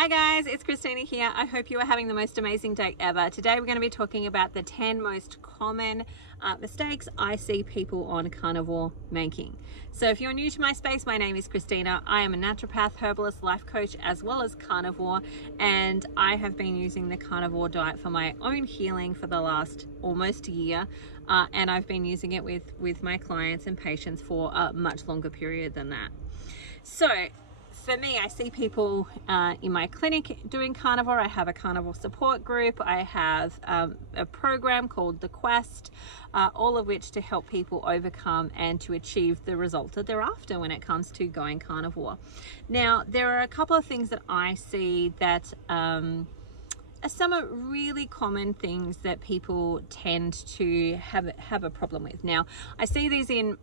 Hi guys, it's Christina here. I hope you are having the most amazing day ever. Today we're going to be talking about the 10 most common mistakes I see people on carnivore making. So if you're new to my space, my name is Christina. I am a naturopath, herbalist, life coach, as well as carnivore, and I have been using the carnivore diet for my own healing for the last almost a year, and I've been using it with my clients and patients for a much longer period than that. So for me, I see people in my clinic doing carnivore. I have a carnivore support group. I have a program called The Quest, all of which to help people overcome and to achieve the result that they're after when it comes to going carnivore. Now, there are a couple of things that I see that are some really common things that people tend to have a problem with. Now, I see these in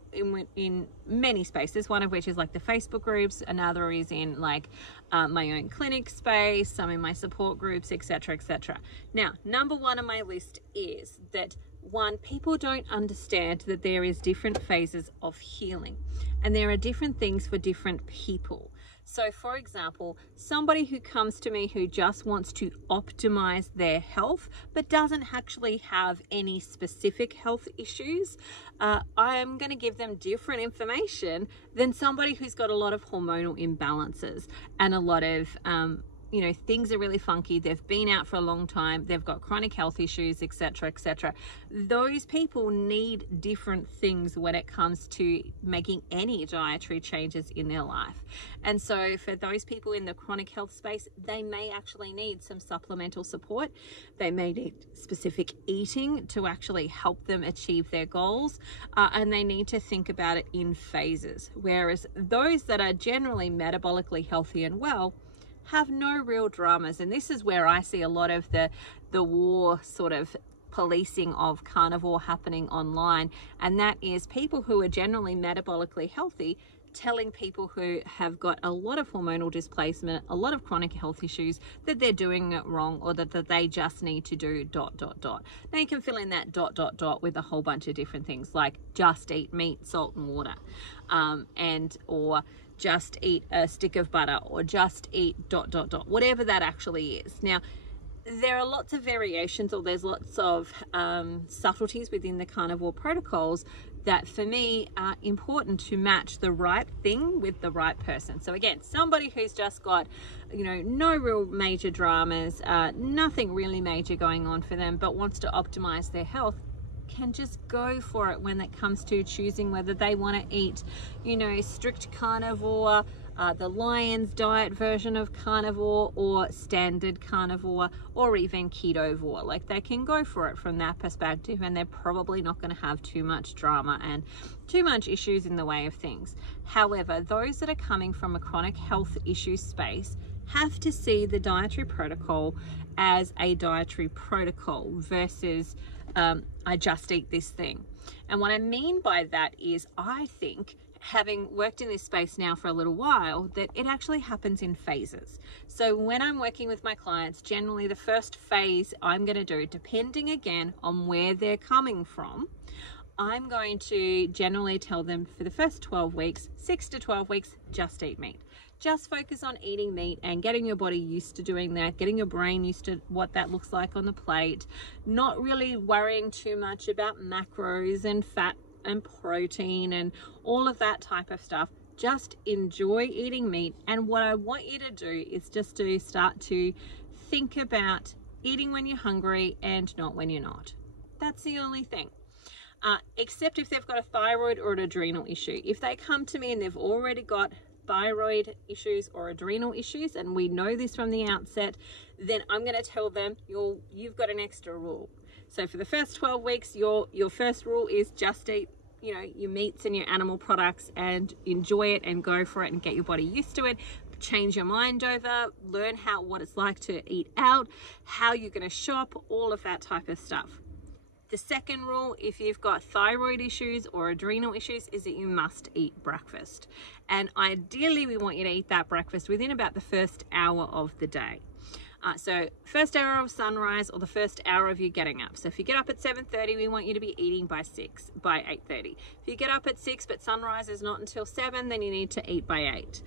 many spaces, one of which is like the Facebook groups, another is in like my own clinic space, some in my support groups, etc., etc. Now, number one on my list is that people don't understand that there is different phases of healing and there are different things for different people. So for example, somebody who comes to me who just wants to optimize their health but doesn't actually have any specific health issues, I am going to give them different information than somebody who's got a lot of hormonal imbalances and a lot of things are really funky, they've been out for a long time, they've got chronic health issues, etc., etc. Those people need different things when it comes to making any dietary changes in their life. And so for those people in the chronic health space, they may actually need some supplemental support. They may need specific eating to actually help them achieve their goals, and they need to think about it in phases. Whereas those that are generally metabolically healthy and well have no real dramas. And this is where I see a lot of the war sort of policing of carnivore happening online, and that is people who are generally metabolically healthy telling people who have got a lot of hormonal displacement, a lot of chronic health issues, that they're doing it wrong or that they just need to do ... Now you can fill in that ... with a whole bunch of different things like just eat meat, salt and water, or just eat a stick of butter, or just eat ... whatever that actually is. Now, there are lots of variations, or there's lots of subtleties within the carnivore protocols that for me are important to match the right thing with the right person. So again, somebody who's just got, no real major dramas, nothing really major going on for them, but wants to optimize their health, can just go for it when it comes to choosing whether they want to eat, strict carnivore, the Lion's diet version of carnivore, or standard carnivore, or even ketovore. Like, they can go for it from that perspective, and they're probably not going to have too much drama and too much issues in the way of things. However, those that are coming from a chronic health issue space have to see the dietary protocol as a dietary protocol versus I just eat this thing. And what I mean by that is, I think, having worked in this space now for a little while, that it actually happens in phases. So when I'm working with my clients, generally the first phase I'm going to do, depending again on where they're coming from, I'm going to generally tell them for the first 12 weeks, 6 to 12 weeks, just eat meat. Just focus on eating meat and getting your body used to doing that, getting your brain used to what that looks like on the plate, not really worrying too much about macros and fat and protein and all of that type of stuff. Just enjoy eating meat. And what I want you to do is just to start to think about eating when you're hungry and not when you're not. That's the only thing. Except if they've got a thyroid or an adrenal issue. If they come to me and they've already got thyroid issues or adrenal issues, and we know this from the outset, then I'm going to tell them you've got an extra rule. So for the first 12 weeks, your first rule is just eat your meats and your animal products and enjoy it and go for it and get your body used to it. Change your mind over, learn what it's like to eat out, how you're going to shop, all of that type of stuff. The second rule, if you've got thyroid issues or adrenal issues, is that you must eat breakfast. And ideally, we want you to eat that breakfast within about the first hour of the day. So first hour of sunrise, or the first hour of you getting up. So if you get up at 7:30, we want you to be eating by 8:30. If you get up at 6 but sunrise is not until 7, then you need to eat by 8.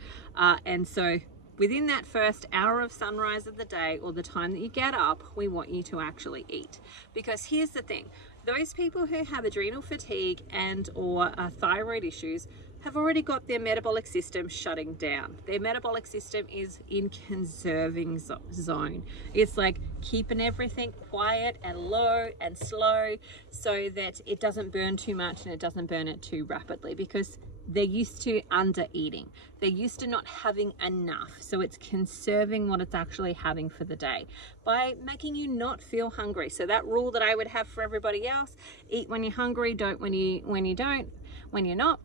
And so within that first hour of sunrise of the day or the time that you get up, we want you to actually eat. Because here's the thing, those people who have adrenal fatigue and or thyroid issues have already got their metabolic system shutting down. Their metabolic system is in conserving zone. It's like keeping everything quiet and low and slow so that it doesn't burn too much and it doesn't burn it too rapidly, because they're used to under eating. They're used to not having enough. So it's conserving what it's actually having for the day by making you not feel hungry. So that rule that I would have for everybody else, eat when you're hungry, don't when you're not,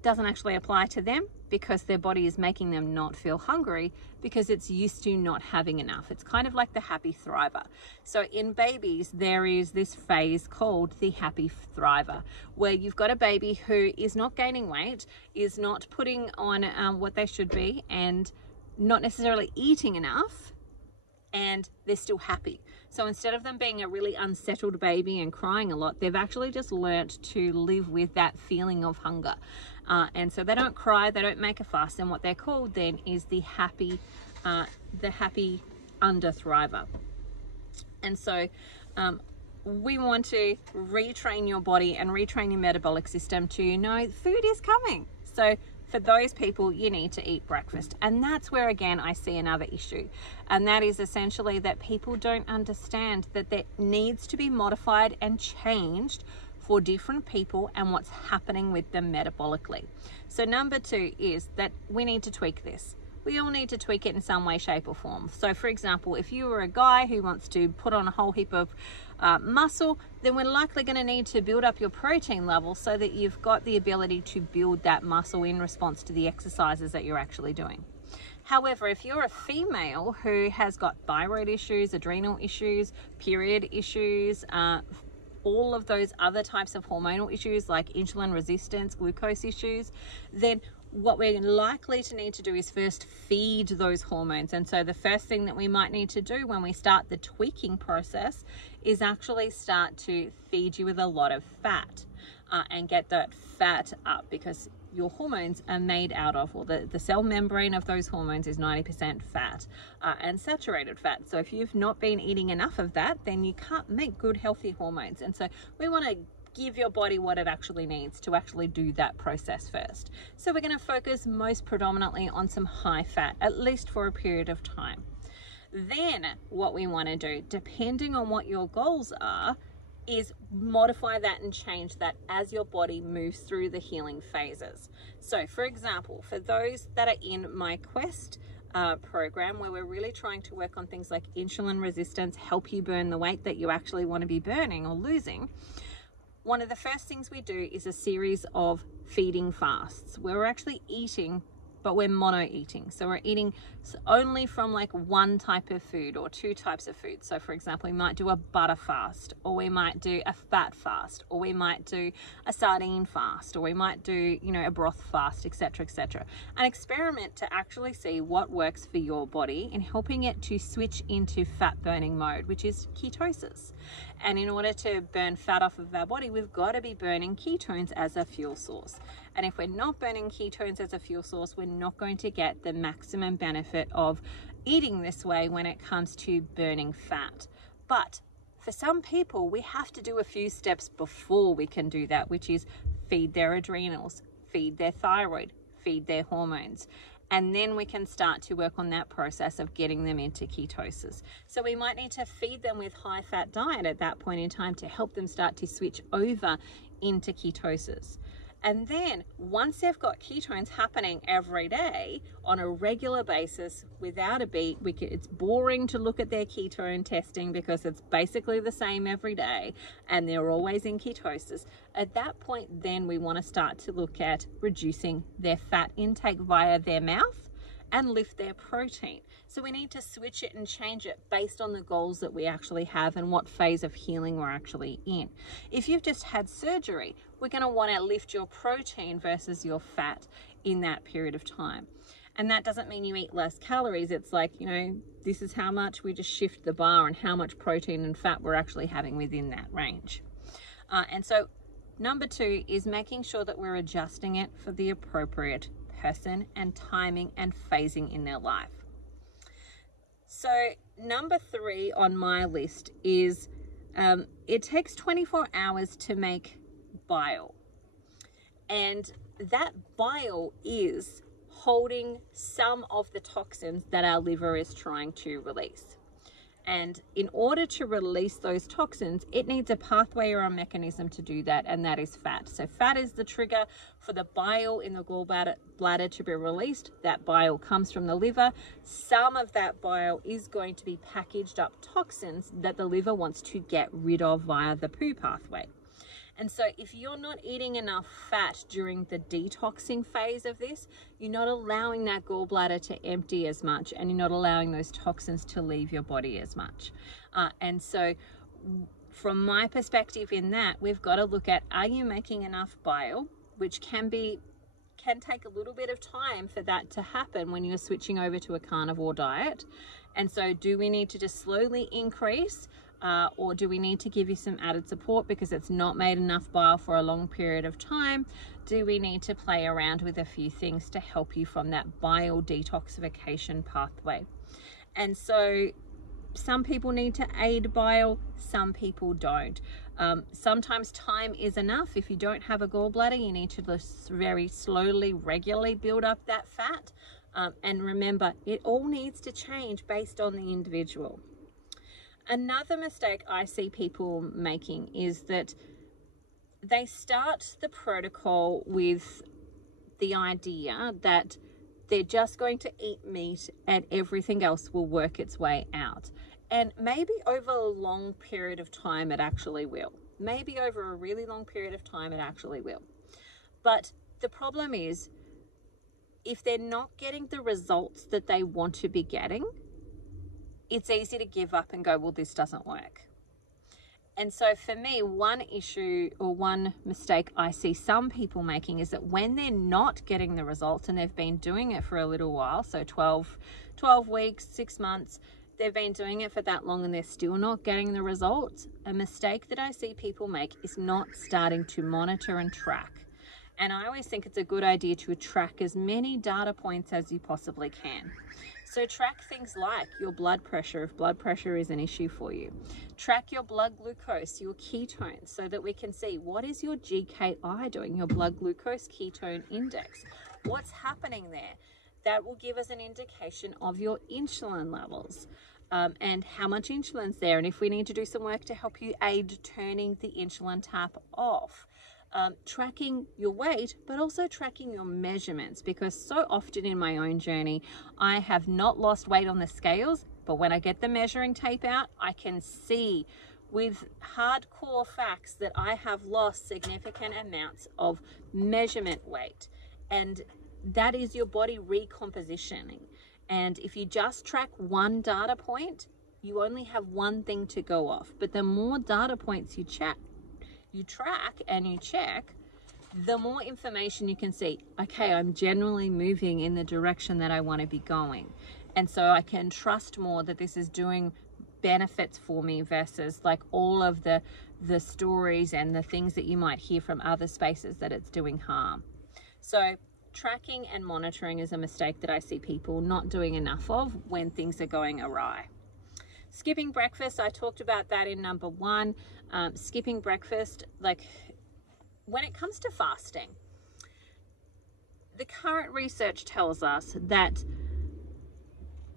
doesn't actually apply to them, because their body is making them not feel hungry because it's used to not having enough. It's kind of like the happy thriver. So in babies, there is this phase called the happy thriver, where you've got a baby who is not gaining weight, is not putting on what they should be, and not necessarily eating enough, and they're still happy. So instead of them being a really unsettled baby and crying a lot, they've actually just learnt to live with that feeling of hunger. And so they don't cry, they don't make a fuss, and what they're called then is the happy under thriver. And so we want to retrain your body and retrain your metabolic system to know food is coming. So for those people, you need to eat breakfast. And that's where, again, I see another issue. And that is essentially that people don't understand that that needs to be modified and changed for different people and what's happening with them metabolically. So number 2 is that we need to tweak this. We all need to tweak it in some way, shape or form. So for example, if you were a guy who wants to put on a whole heap of muscle, then we're likely going to need to build up your protein level so that you've got the ability to build that muscle in response to the exercises that you're actually doing. However, if you're a female who has got thyroid issues, adrenal issues, period issues, all of those other types of hormonal issues like insulin resistance, glucose issues, then what we're likely to need to do is first feed those hormones. And so the first thing that we might need to do when we start the tweaking process is actually start to feed you with a lot of fat and get that fat up, because your hormones are made out of, or the cell membrane of those hormones is 90% fat and saturated fat. So if you've not been eating enough of that, then you can't make good healthy hormones. And so we want to give your body what it actually needs to actually do that process first. So we're going to focus most predominantly on some high fat, at least for a period of time. Then what we want to do, depending on what your goals are, is modify that and change that as your body moves through the healing phases. So for example, for those that are in my Quest program, where we're really trying to work on things like insulin resistance, help you burn the weight that you actually want to be burning or losing, one of the first things we do is a series of feeding fasts where we're actually eating, but we're mono eating. So we're eating only from like one type of food or 2 types of food. So for example, we might do a butter fast, or we might do a fat fast, or we might do a sardine fast, or we might do, a broth fast, etc., etc. An experiment to actually see what works for your body in helping it to switch into fat burning mode, which is ketosis. And in order to burn fat off of our body, we've got to be burning ketones as a fuel source. And if we're not burning ketones as a fuel source, we're not going to get the maximum benefit of eating this way when it comes to burning fat. But for some people, we have to do a few steps before we can do that, which is feed their adrenals, feed their thyroid, feed their hormones. And then we can start to work on that process of getting them into ketosis. So we might need to feed them with high fat diet at that point in time to help them start to switch over into ketosis. And then once they've got ketones happening every day on a regular basis without a beat, it's boring to look at their ketone testing because it's basically the same every day and they're always in ketosis. At that point, then we want to start to look at reducing their fat intake via their mouth and lift their protein. So we need to switch it and change it based on the goals that we actually have and what phase of healing we're actually in. If you've just had surgery, we're going to want to lift your protein versus your fat in that period of time. And that doesn't mean you eat less calories. It's like, this is how much we just shift the bar and how much protein and fat we're actually having within that range. And so number 2 is making sure that we're adjusting it for the appropriate person and timing and phasing in their life. So number 3 on my list is it takes 24 hours to make bile. And that bile is holding some of the toxins that our liver is trying to release. And in order to release those toxins, it needs a pathway or a mechanism to do that, and that is fat. So fat is the trigger for the bile in the gallbladder to be released. That bile comes from the liver. Some of that bile is going to be packaged up toxins that the liver wants to get rid of via the poo pathway. And so if you're not eating enough fat during the detoxing phase of this, you're not allowing that gallbladder to empty as much, and you're not allowing those toxins to leave your body as much. And so from my perspective in that, we've got to look at, are you making enough bile, which can take a little bit of time for that to happen when you're switching over to a carnivore diet. And so do we need to just slowly increase, or do we need to give you some added support because it's not made enough bile for a long period of time? Do we need to play around with a few things to help you from that bile detoxification pathway? And so some people need to aid bile, some people don't. Sometimes time is enough. If you don't have a gallbladder, you need to just very slowly, regularly build up that fat. And remember, it all needs to change based on the individual. Another mistake I see people making is that they start the protocol with the idea that they're just going to eat meat and everything else will work its way out. And maybe over a long period of time it actually will. Maybe over a really long period of time it actually will. But the problem is, if they're not getting the results that they want to be getting, it's easy to give up and go, well, this doesn't work. And so for me, one issue or one mistake I see some people making is that when they're not getting the results and they've been doing it for a little while, so 12 weeks, 6 months, they've been doing it for that long and they're still not getting the results, a mistake that I see people make is not starting to monitor and track. And I always think it's a good idea to track as many data points as you possibly can. So track things like your blood pressure, if blood pressure is an issue for you. Track your blood glucose, your ketones, so that we can see what is your GKI doing, your blood glucose ketone index. What's happening there? That will give us an indication of your insulin levels and how much insulin's there, and if we need to do some work to help you aid turning the insulin tap off. Tracking your weight, but also tracking your measurements, because so often in my own journey, I have not lost weight on the scales, but when I get the measuring tape out, I can see with hardcore facts that I have lost significant amounts of measurement weight. And that is your body recompositioning. And if you just track one data point, you only have one thing to go off. But the more data points you track and you check, the more information you can see. Okay, I'm generally moving in the direction that I want to be going. And so I can trust more that this is doing benefits for me versus like all of the stories and the things that you might hear from other spaces that it's doing harm. So tracking and monitoring is a mistake that I see people not doing enough of when things are going awry. Skipping breakfast, I talked about that in number 1. Skipping breakfast, like when it comes to fasting, the current research tells us that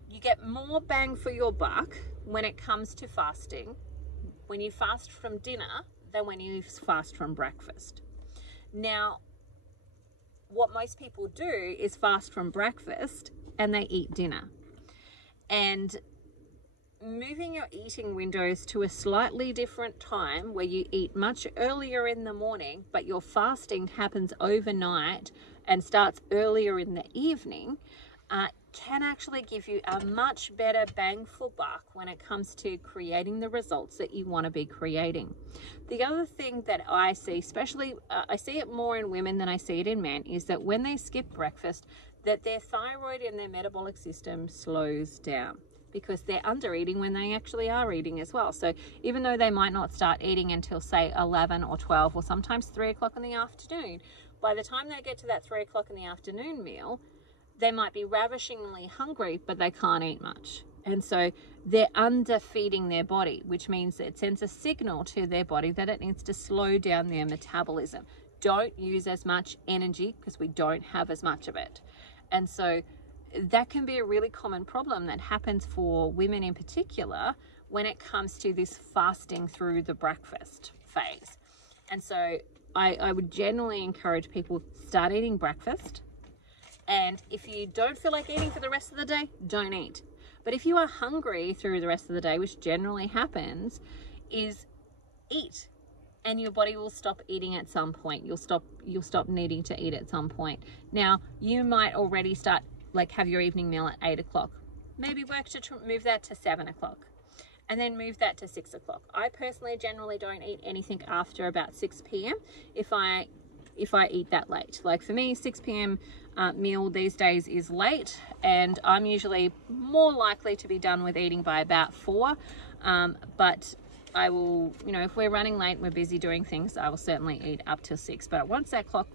you get more bang for your buck when it comes to fasting when you fast from dinner than when you fast from breakfast. Now, what most people do is fast from breakfast and they eat dinner. And moving your eating windows to a slightly different time where you eat much earlier in the morning, but your fasting happens overnight and starts earlier in the evening, can actually give you a much better bang for buck when it comes to creating the results that you want to be creating. The other thing that I see, especially I see it more in women than I see it in men, is that when they skip breakfast, that their thyroid and their metabolic system slows down, because they're under eating when they actually are eating as well. So even though they might not start eating until say 11 or 12 or sometimes 3 o'clock in the afternoon, by the time they get to that 3 o'clock in the afternoon meal, they might be ravishingly hungry, but they can't eat much. And so they're underfeeding their body, which means it sends a signal to their body that it needs to slow down their metabolism. Don't use as much energy because we don't have as much of it. And so that can be a really common problem that happens for women in particular when it comes to this fasting through the breakfast phase. And so I would generally encourage people, start eating breakfast. And if you don't feel like eating for the rest of the day, don't eat. But if you are hungry through the rest of the day, which generally happens, is eat. And your body will stop eating at some point. You'll stop needing to eat at some point. Now, you might already start, like, have your evening meal at 8 o'clock. Maybe work to move that to 7 o'clock. And then move that to 6 o'clock. I personally generally don't eat anything after about 6 p.m. if I eat that late. Like for me, 6 p.m. Meal these days is late, and I'm usually more likely to be done with eating by about 4. But I will, you know, if we're running late and we're busy doing things, I will certainly eat up till 6. But once that clock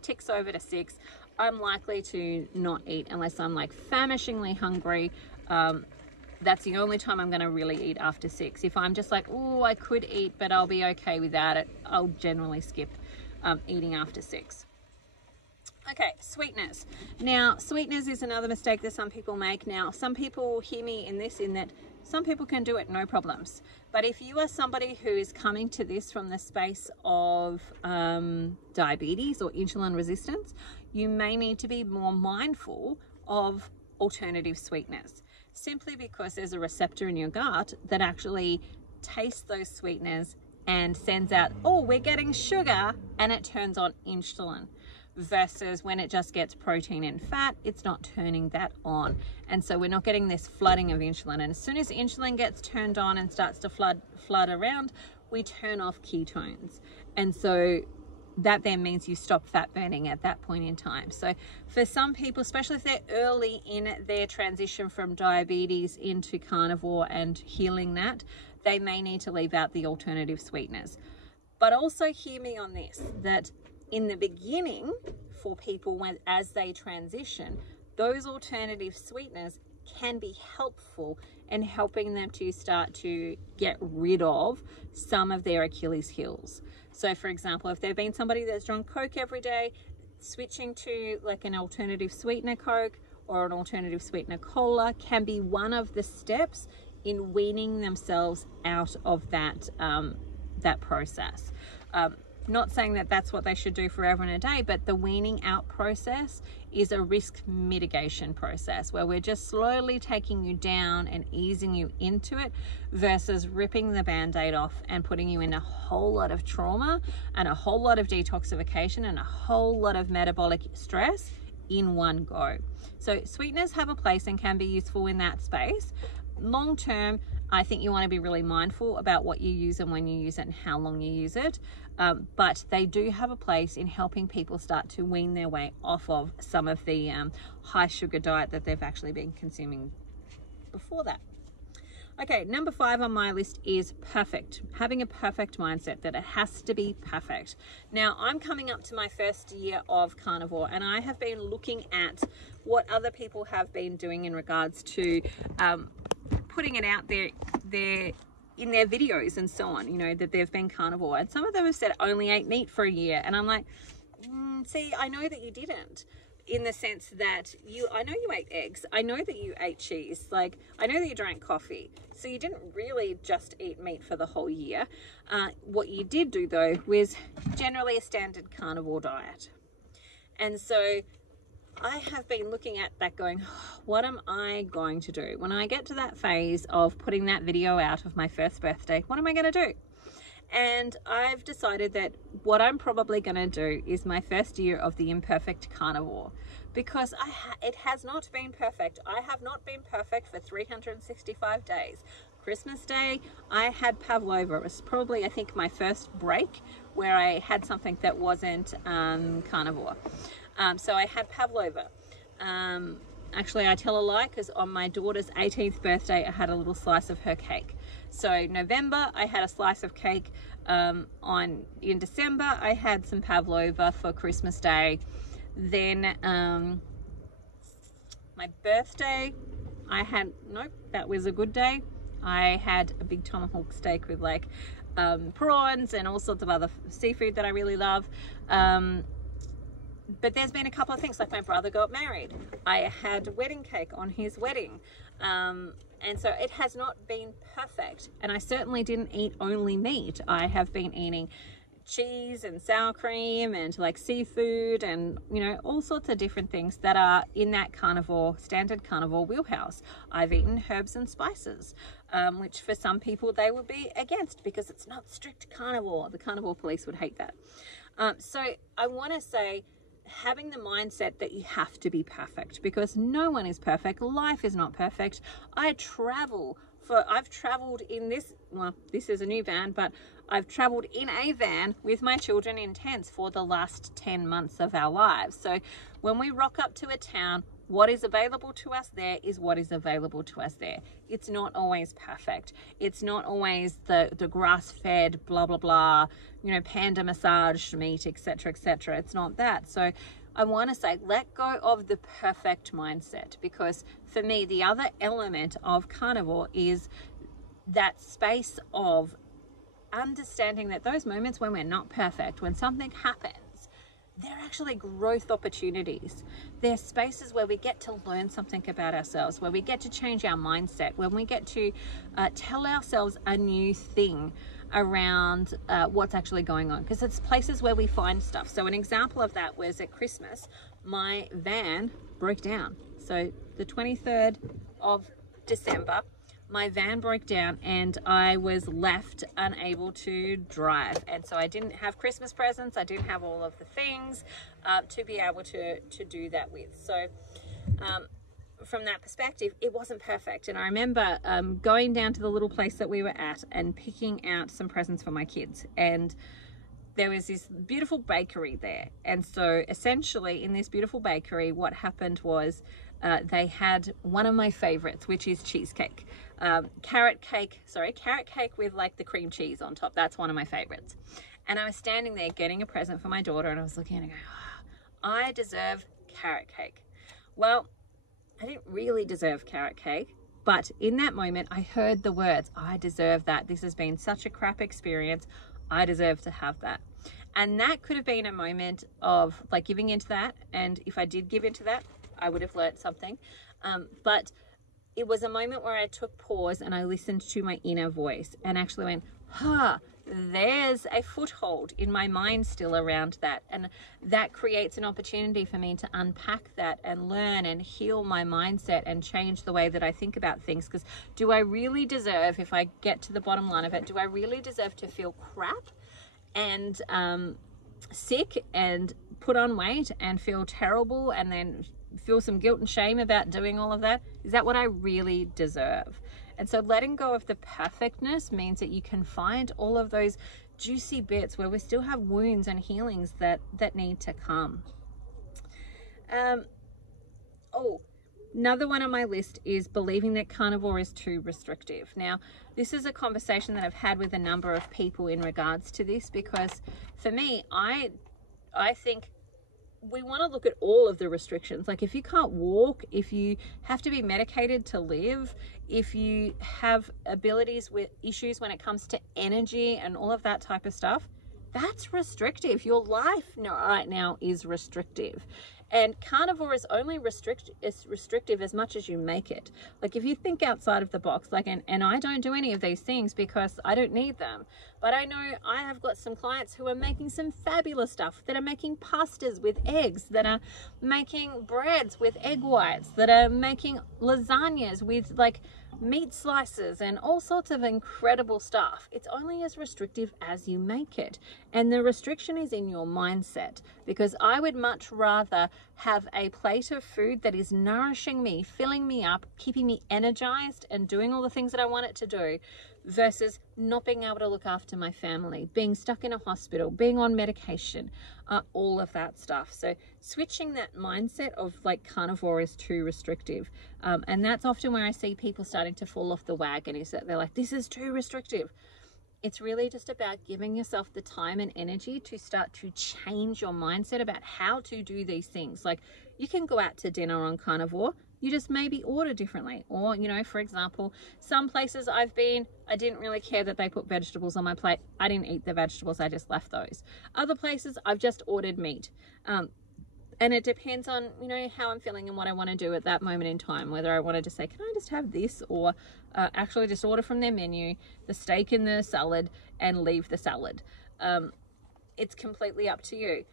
ticks over to 6, I'm likely to not eat unless I'm like famishingly hungry. That's the only time I'm going to really eat after 6. If I'm just like, oh, I could eat, but I'll be okay without it, I'll generally skip eating after 6. Okay, sweetness. Now, sweetness is another mistake that some people make. Now, some people hear me in this, in that some people can do it, no problems. But if you are somebody who is coming to this from the space of diabetes or insulin resistance, you may need to be more mindful of alternative sweeteners, simply because there's a receptor in your gut that actually tastes those sweeteners and sends out, oh, we're getting sugar, and it turns on insulin. Versus when it just gets protein and fat, it's not turning that on. And so we're not getting this flooding of insulin. And as soon as insulin gets turned on and starts to flood around, we turn off ketones. And so that then means you stop fat burning at that point in time. So for some people, especially if they're early in their transition from diabetes into carnivore and healing that, they may need to leave out the alternative sweeteners. But also hear me on this, that in the beginning, for people as they transition, those alternative sweeteners can be helpful in helping them to start to get rid of some of their Achilles heels. So for example, if they've been somebody that's drunk Coke every day, switching to like an alternative sweetener Coke or an alternative sweetener cola can be one of the steps in weaning themselves out of that process. Not saying that that's what they should do forever and a day, but the weaning out process is a risk mitigation process where we're just slowly taking you down and easing you into it versus ripping the band-aid off and putting you in a whole lot of trauma and a whole lot of detoxification and a whole lot of metabolic stress in one go. So sweeteners have a place and can be useful in that space. Long term, I think you want to be really mindful about what you use and when you use it and how long you use it. But they do have a place in helping people start to wean their way off of some of the high sugar diet that they've actually been consuming before that. Okay, number 5 on my list is perfect. Having a perfect mindset, that it has to be perfect. Now, I'm coming up to my first year of carnivore, and I have been looking at what other people have been doing in regards to putting it out there in their videos and so on, you know, that they've been carnivore. And some of them have said only ate meat for a year. And I'm like, see, I know that you didn't, in the sense that I know you ate eggs. I know that you ate cheese. Like, I know that you drank coffee. So you didn't really just eat meat for the whole year. What you did do, though, was generally a standard carnivore diet. And so I have been looking at that going, what am I going to do? When I get to that phase of putting that video out of my first birthday, what am I going to do? And I've decided that what I'm probably going to do is my first year of the imperfect carnivore, because it has not been perfect. I have not been perfect for 365 days. Christmas Day, I had pavlova. It was probably, I think, my first break where I had something that wasn't carnivore. So I had pavlova. Actually, I tell a lie, because on my daughter's 18th birthday, I had a little slice of her cake. So November, I had a slice of cake. In December, I had some pavlova for Christmas Day. Then my birthday, nope, that was a good day. I had a big tomahawk steak with like prawns and all sorts of other seafood that I really love. But there's been a couple of things, like my brother got married. I had wedding cake on his wedding. And so it has not been perfect. And I certainly didn't eat only meat. I have been eating cheese and sour cream and like seafood and, you know, all sorts of different things that are in that standard carnivore wheelhouse. I've eaten herbs and spices, which for some people they would be against because it's not strict carnivore. The carnivore police would hate that. So I want to say, having the mindset that you have to be perfect, because no one is perfect. Life is not perfect. I've traveled in this, well, this is a new van, but I've traveled in a van with my children in tents for the last 10 months of our lives. So when we rock up to a town, what is available to us there is what is available to us there. It's not always perfect. It's not always the grass-fed, blah, blah, blah, you know, panda massage meat, etc., etc. It's not that. So I want to say, let go of the perfect mindset, because for me, the other element of carnivore is that space of understanding that those moments when we're not perfect, when something happens, they're actually growth opportunities. They're spaces where we get to learn something about ourselves, where we get to change our mindset, when we get to tell ourselves a new thing around what's actually going on, because it's places where we find stuff. So an example of that was at Christmas, my van broke down. So the 23rd of December, my van broke down and I was left unable to drive. And so I didn't have Christmas presents. I didn't have all of the things to be able to do that with. So from that perspective, it wasn't perfect. And I remember going down to the little place that we were at and picking out some presents for my kids. And there was this beautiful bakery there. And so essentially in this beautiful bakery, what happened was they had one of my favorites, which is cheesecake. Carrot cake with like the cream cheese on top. That's one of my favorites. And I was standing there getting a present for my daughter, and I was looking and going, oh, I deserve carrot cake. Well, I didn't really deserve carrot cake, but in that moment I heard the words, I deserve that. This has been such a crap experience. I deserve to have that. And that could have been a moment of like giving into that. And if I did give into that, I would have learned something. But it was a moment where I took pause and I listened to my inner voice and actually went, there's a foothold in my mind still around that. And that creates an opportunity for me to unpack that and learn and heal my mindset and change the way that I think about things. Because do I really deserve, if I get to the bottom line of it, do I really deserve to feel crap and sick and put on weight and feel terrible and then feel some guilt and shame about doing all of that? Is that what I really deserve? And so letting go of the perfectness means that you can find all of those juicy bits where we still have wounds and healings that need to come. Another one on my list is believing that carnivore is too restrictive. Now, this is a conversation that I've had with a number of people in regards to this, because for me, I think we want to look at all of the restrictions. Like if you can't walk, if you have to be medicated to live, if you have abilities with issues when it comes to energy and all of that type of stuff, that's restrictive. Your life right now is restrictive. And carnivore is only restrictive as much as you make it. Like if you think outside of the box, like, and I don't do any of these things because I don't need them. But I know I have got some clients who are making some fabulous stuff, that are making pastas with eggs, that are making breads with egg whites, that are making lasagnas with like meat slices and all sorts of incredible stuff. It's only as restrictive as you make it. And the restriction is in your mindset, because I would much rather have a plate of food that is nourishing me, filling me up, keeping me energized and doing all the things that I want it to do, versus not being able to look after my family, being stuck in a hospital, being on medication, all of that stuff. So switching that mindset of like carnivore is too restrictive. And that's often where I see people starting to fall off the wagon, is that they're like, this is too restrictive. It's really just about giving yourself the time and energy to start to change your mindset about how to do these things. Like you can go out to dinner on carnivore. You just maybe order differently. Or, you know, for example, some places I've been, I didn't really care that they put vegetables on my plate. I didn't eat the vegetables, I just left those. Other places I've just ordered meat. And it depends on, you know, how I'm feeling and what I want to do at that moment in time. Whether I wanted to say, can I just have this? Or actually just order from their menu, the steak and the salad, and leave the salad. It's completely up to you.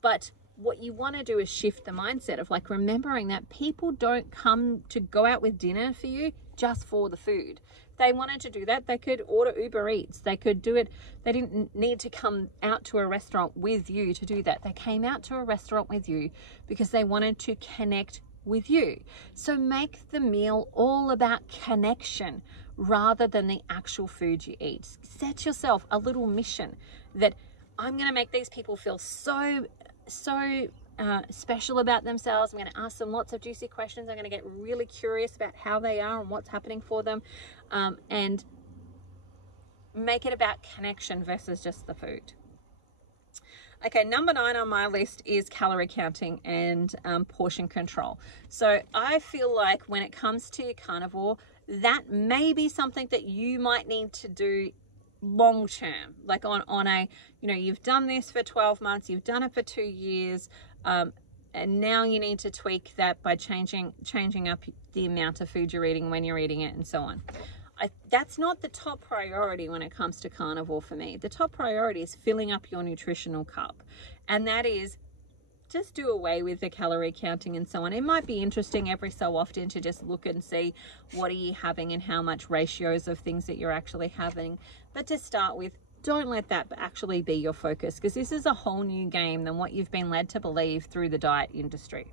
But what you want to do is shift the mindset of like remembering that people don't come to go out with dinner for you just for the food. If they wanted to do that, they could order Uber Eats. They could do it. They didn't need to come out to a restaurant with you to do that. They came out to a restaurant with you because they wanted to connect with you. So make the meal all about connection rather than the actual food you eat. Set yourself a little mission that I'm going to make these people feel so special about themselves. I'm going to ask them lots of juicy questions. I'm going to get really curious about how they are and what's happening for them, and make it about connection versus just the food. Okay, number 9 on my list is calorie counting and portion control. So I feel like when it comes to carnivore, that may be something that you might need to do long term, like on a, you know, you've done this for 12 months, you've done it for 2 years, and now you need to tweak that by changing up the amount of food you're eating, when you're eating it, and so on. That's not the top priority when it comes to carnivore for me. The top priority is filling up your nutritional cup, and that is just do away with the calorie counting and so on. It might be interesting every so often to just look and see what are you having and how much ratios of things that you're actually having. But to start with, don't let that actually be your focus, because this is a whole new game than what you've been led to believe through the diet industry.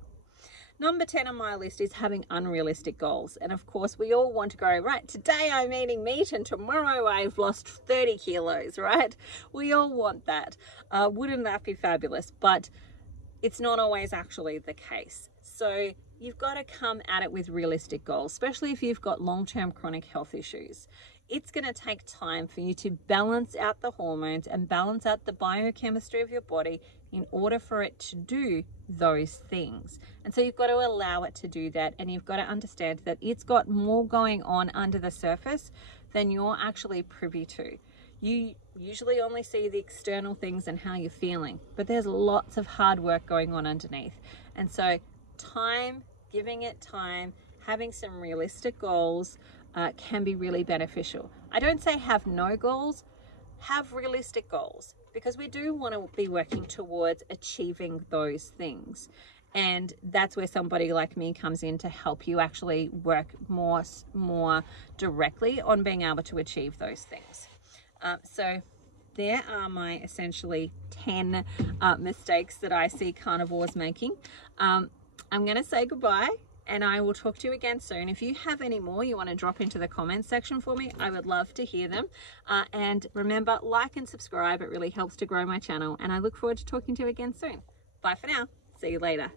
Number 10 on my list is having unrealistic goals. And of course, we all want to go, right, today I'm eating meat and tomorrow I've lost 30 kilos, right? We all want that. Wouldn't that be fabulous? But it's not always actually the case. So you've got to come at it with realistic goals, especially if you've got long-term chronic health issues. It's going to take time for you to balance out the hormones and balance out the biochemistry of your body in order for it to do those things. And so you've got to allow it to do that, and you've got to understand that it's got more going on under the surface than you're actually privy to. You usually only see the external things and how you're feeling, but there's lots of hard work going on underneath. And so time, giving it time, having some realistic goals can be really beneficial. I don't say have no goals, have realistic goals, because we do want to be working towards achieving those things. And that's where somebody like me comes in to help you actually work more directly on being able to achieve those things. So there are my essentially 10 mistakes that I see carnivores making. I'm going to say goodbye, and I will talk to you again soon. If you have any more you want to drop into the comments section for me, I would love to hear them. And remember, like and subscribe. It really helps to grow my channel, and I look forward to talking to you again soon. Bye for now. See you later.